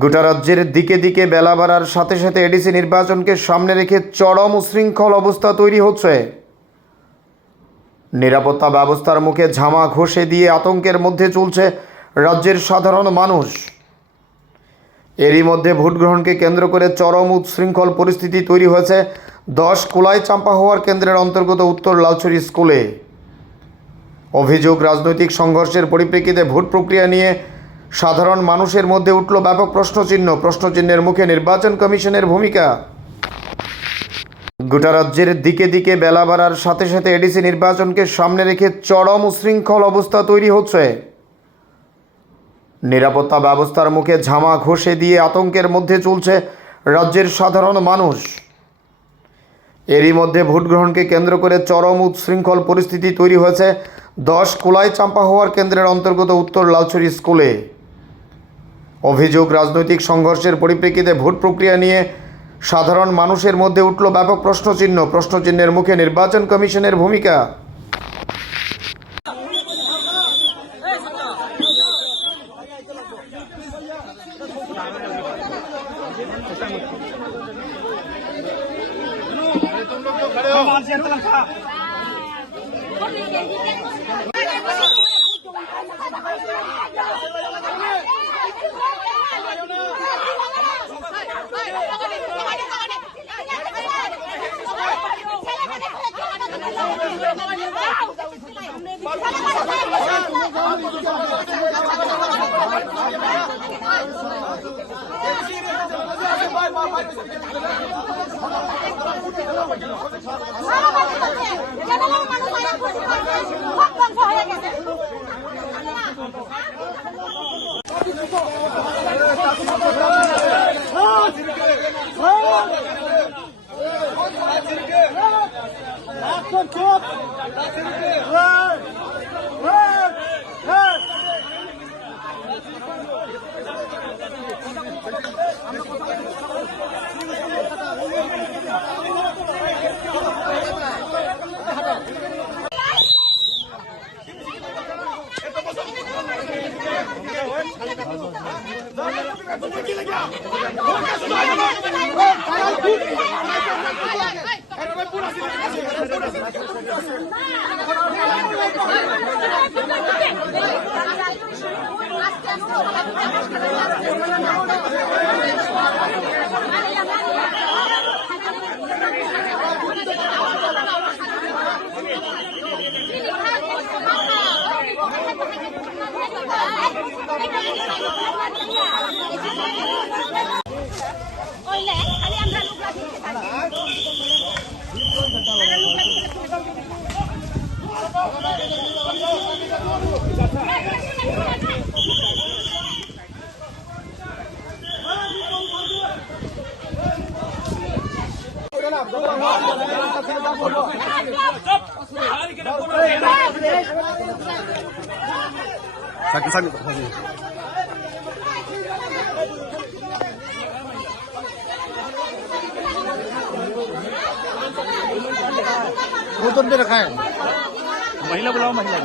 গোটা রাজ্যের দিকে দিকে বেলা বাড়ার সাথে সাথে এডিসি নির্বাচনকে সামনে রেখে চরম উশৃঙ্খল অবস্থা তৈরি হচ্ছে। নিরাপত্তা ব্যবস্থার মুখে ঝামা ঘষে দিয়ে আতঙ্কের মধ্যে চলছে রাজ্যের সাধারণ মানুষ। এরই মধ্যে ভোট গ্রহণকে কেন্দ্র করে চরম উচ্ছৃঙ্খল পরিস্থিতি তৈরি হয়েছে 10 কোলাই চাম্পাহাওয়ার কেন্দ্রের অন্তর্গত উত্তর লালছড়ি স্কুলে। অভিযোগ, রাজনৈতিক সংঘর্ষের পরিপ্রেক্ষিতে ভোট প্রক্রিয়া নিয়ে সাধারণ মানুষের মধ্যে উঠল ব্যাপক প্রশ্নচিহ্নের মুখে নির্বাচন কমিশনের ভূমিকা। গোটা রাজ্যের দিকে দিকে বেলা বাড়ার সাথে সাথে এডিসি নির্বাচনকে সামনে রেখে চরম উশৃঙ্খল অবস্থা তৈরি হচ্ছে। নিরাপত্তা ব্যবস্থার মুখে ঝামা ঘষে দিয়ে আতঙ্কের মধ্যে চলছে রাজ্যের সাধারণ মানুষ। এরই মধ্যে ভোট গ্রহণকে কেন্দ্র করে চরম উচ্ছৃঙ্খল পরিস্থিতি তৈরি হয়েছে 10 কোলাই চাম্পাহাওয়ার কেন্দ্রের অন্তর্গত উত্তর লালছড়ি স্কুলে। অভিযোগ, রাজনৈতিক সংঘর্ষের পরিপ্রেক্ষিতে ভোট প্রক্রিয়া নিয়ে সাধারণ মানুষের মধ্যে উঠল ব্যাপক প্রশ্নচিহ্নের মুখে নির্বাচন কমিশনের ভূমিকা। रखा है महिला बुलाओ महिला